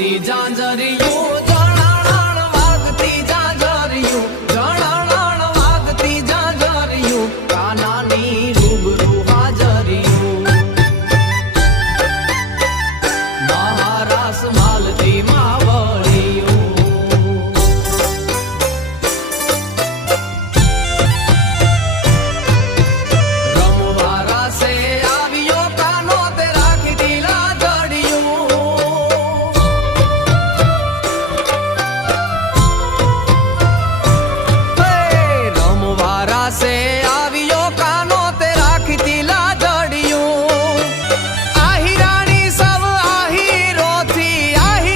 વાગતી જાંજરિયું જણાણ વાગતી જાંજરિયું જણાણ વાગતી જાંજરિયું કાનાની રૂબરૂ હાજરિયું મહારાસ માલતી માવળિયું રમવા રાસે આવ્યો કાનો તે રાખી દીલા से आवियो कानो ते राखी तिला जड़ियूं आही रानी सब आही रोथी आही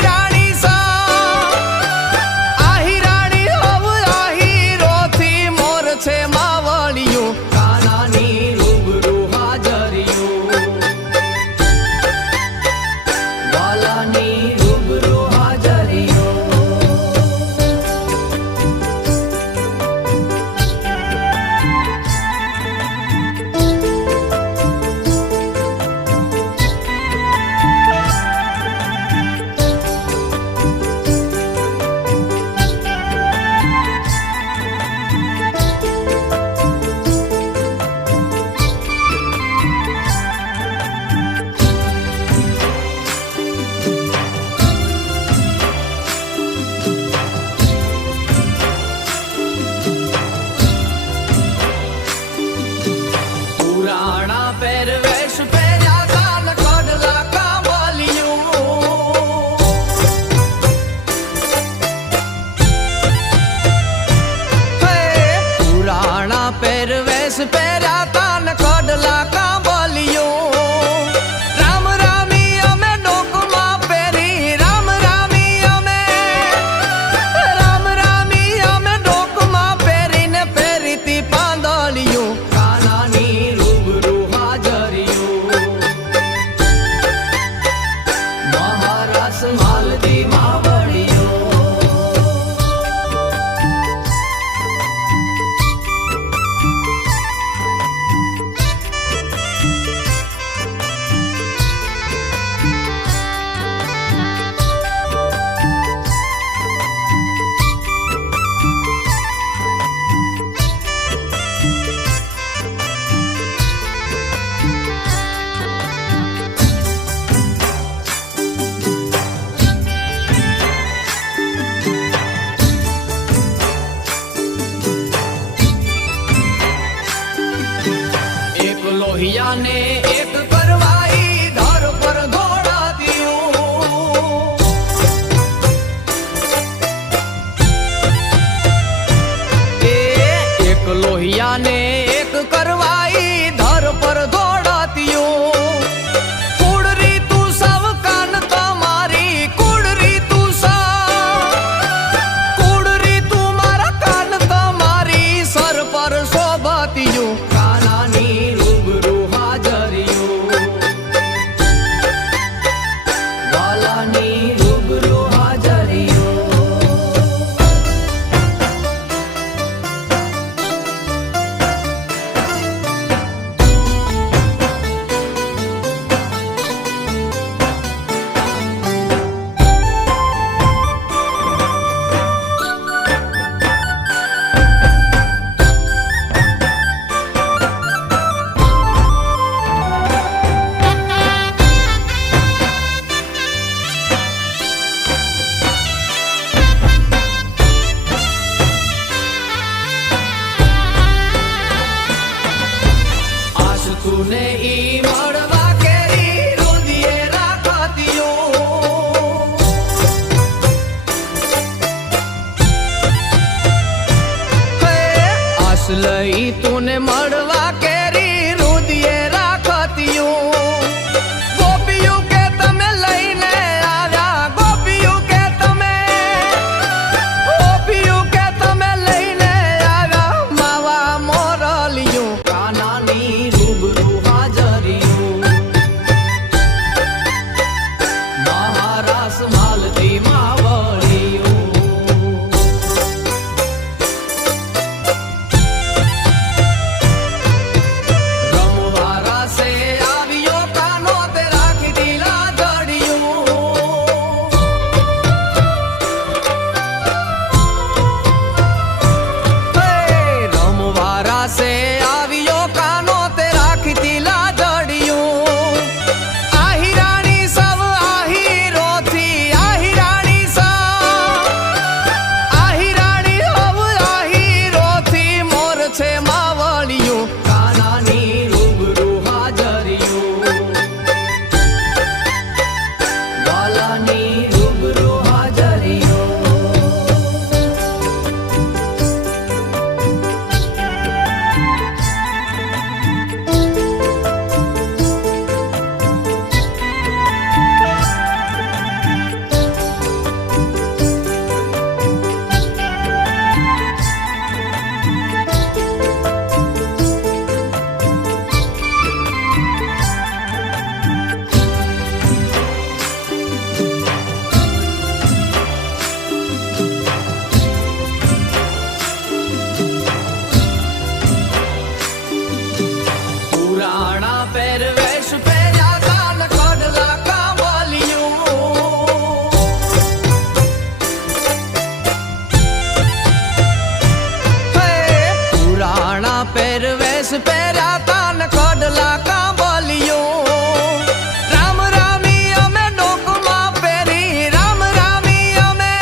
रानी हव आही रोथी मोर छे मावळियूं कानानी रूबरू हाजरियूं वालानी रूबरू हाजरियूं पुराना પહેરવેશ પહેર્યા કાન કડલા કામલિયું પુરાણા પહેરવેશ પહેર્યા કાન કડલા કામલિયું રામ રામી અમે ડોકમાં પહેરી રામ રામી અમે ડોકમાં પહેરીને પહેરીતી પાંદલિયું કાનાની રૂબરૂ હાજરિયું મહારાસ માલતી માવળિયું एक लोहिया ने एक करवाई धर पर घोड़ा दियो एक लोहिया ने एक करवाई धर पर घोड़ा दियो कुड़री तू सब कान तुम्हारी कुड़री तू मारा कान तुम्हारी सर पर शोभतियो कानानी रूबरू हाजरियूं वालानी रूबरू हाजरियूं तूने ई मड़वा केरी रुदिए राखतियो आस लई तूने मड़वा केरी रुदिए राखतियो गोपियों के तमे लईने आव्या गोपियों के तमे लईने आव्या मावा मोरलियो कानानी रूबरू हाजरियूं મહારાસ માલતી માવળિયું પહેર્યા તાન કડલા કાંબલિયો રામ રામી અમે ડોકમાં પહેરી રામ રામી અમે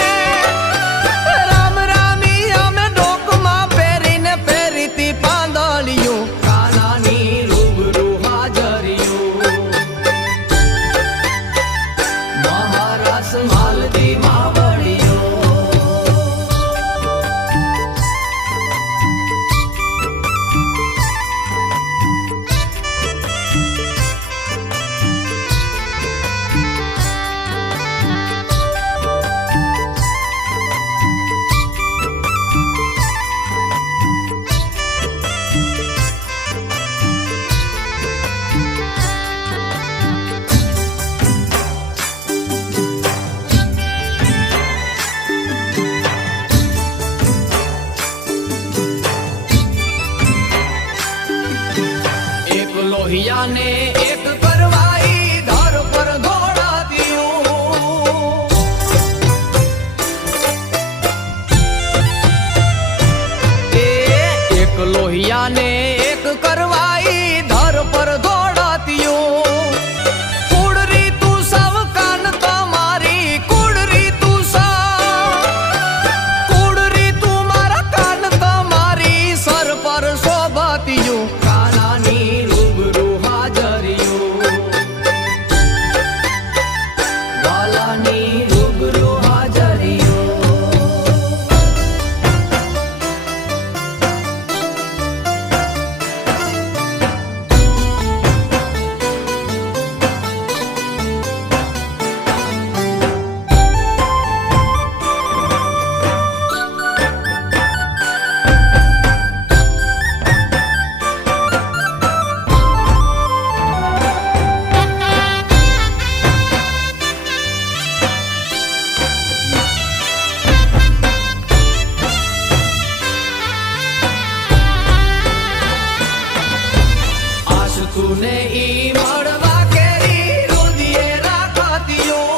ડોકમાં પહેરીને પહેરીતી પાંદલિયો કાનાની રૂબરૂ હાજરિયો મહારાસ માલતી માવડિયો લોહિયાને એક કરવાઈ ધાર પર દોડાત્યું એક લોહિયાને એક કરવાઈ ધાર પર દોડાત્યું કુડરી તું સવ કાન તમારી કુડરી તું મારા કાન તમારી સર પર શોભાત્યું કાનાની તૂને ઈ મળવા કેરી રુદિયે રાખતિયો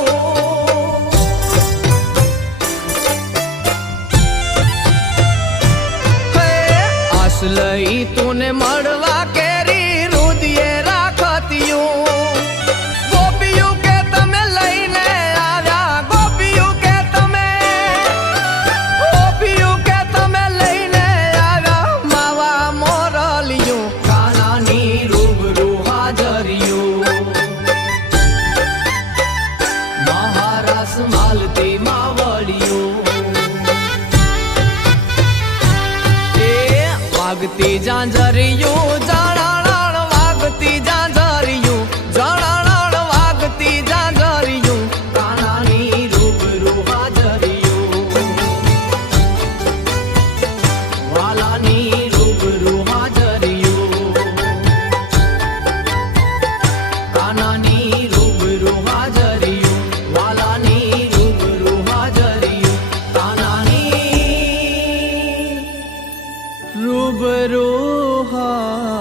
આસ લઈ તૂને મળવા કેરી રુદિયે રાખતિયો ગોપિયું કે તમે લઈને આવ્યા ગોપિયું કે તમે લઈને આવ્યા માવા મોરલિયું કાનાની મહારાસ માલતી માવડિયો વાગતી જાંજરિયું જાણાણ વાગતી જાંજરિયું જાણાણ વાગતી જાંજરિયું કાનાની રૂબરૂ હાજરિયું વાલાની રૂબરૂ હાજરિયું કાનાની રૂબરૂ હાજરિયું વાલાની રૂબરૂ હાજરિયું કાનાની રૂબરૂ હા